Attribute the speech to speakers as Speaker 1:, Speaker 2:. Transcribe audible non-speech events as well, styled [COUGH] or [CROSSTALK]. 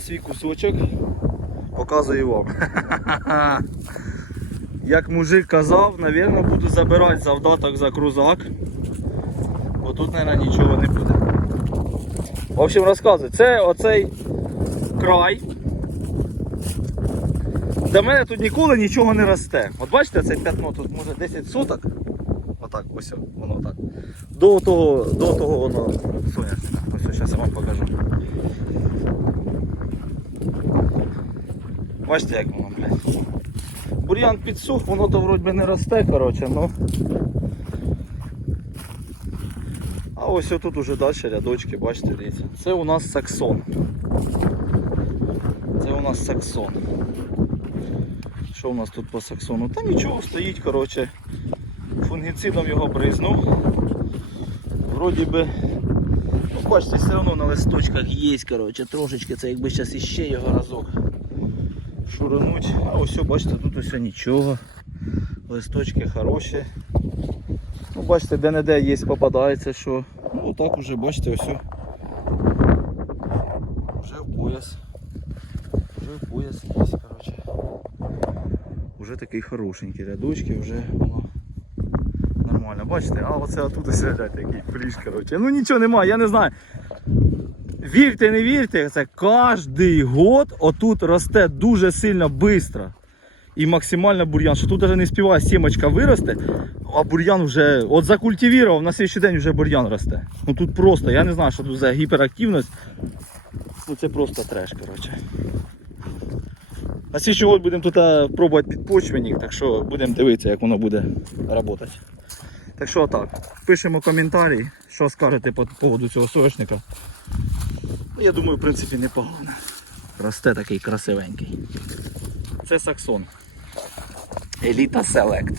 Speaker 1: свій кусочок. Показую вам. [LAUGHS] Як мужик казав, напевно, буду забирати завдаток за крузак. Бо тут, мабуть, нічого не буде. В общем, розказую, це оцей край. Для мене тут ніколи нічого не росте. От бачите, це п'ятно тут може 10 соток. Отак, ось воно так. До того, до того воно соняшника. Ось зараз я вам покажу. Бачите, як воно, блядь. Бур'ян підсух, воно то вроді не росте, коротше, ну. А ось тут уже далі рядочки, бачите, дивіться. Це у нас саксон. Це у нас саксон. Що у нас тут по саксону? Та нічого стоїть, коротше. Фунгіцидом його бризнув. Вроді би. Ну, бачите, все одно на листочках є, коротше, трошечки, це якби зараз іще його разок шурануть. А ось, бачите, тут ось нічого. Листочки хороші. Ну, бачите, де-не-де є, попадається, що. Ну так уже, бачите, ось. Вже в пояс. Вже в пояс є, коротше. Уже такий хорошенький рядочки, вже воно нормально. Бачите, а оце отут сидять такий пліш, коротше. Ну нічого немає, я не знаю. Вірте, не вірте, це кожний год отут росте дуже сильно швидко. І максимально бур'ян, що тут навіть не співає сімочка виросте, а бур'ян вже от закультивував, на слідчий день вже бур'ян росте. Ну тут просто, я не знаю, що тут за гіперактивність. Ну це просто треш, коротше. На слідчий год будемо тут е, пробувати підпочвенник, так що будемо дивитися, як воно буде працювати. Так що так, пишемо коментарі, що скажете по поводу цього соняшника. Я думаю, в принципі, непогано. Росте такий красивенький. Це саксон. Еліта Селект.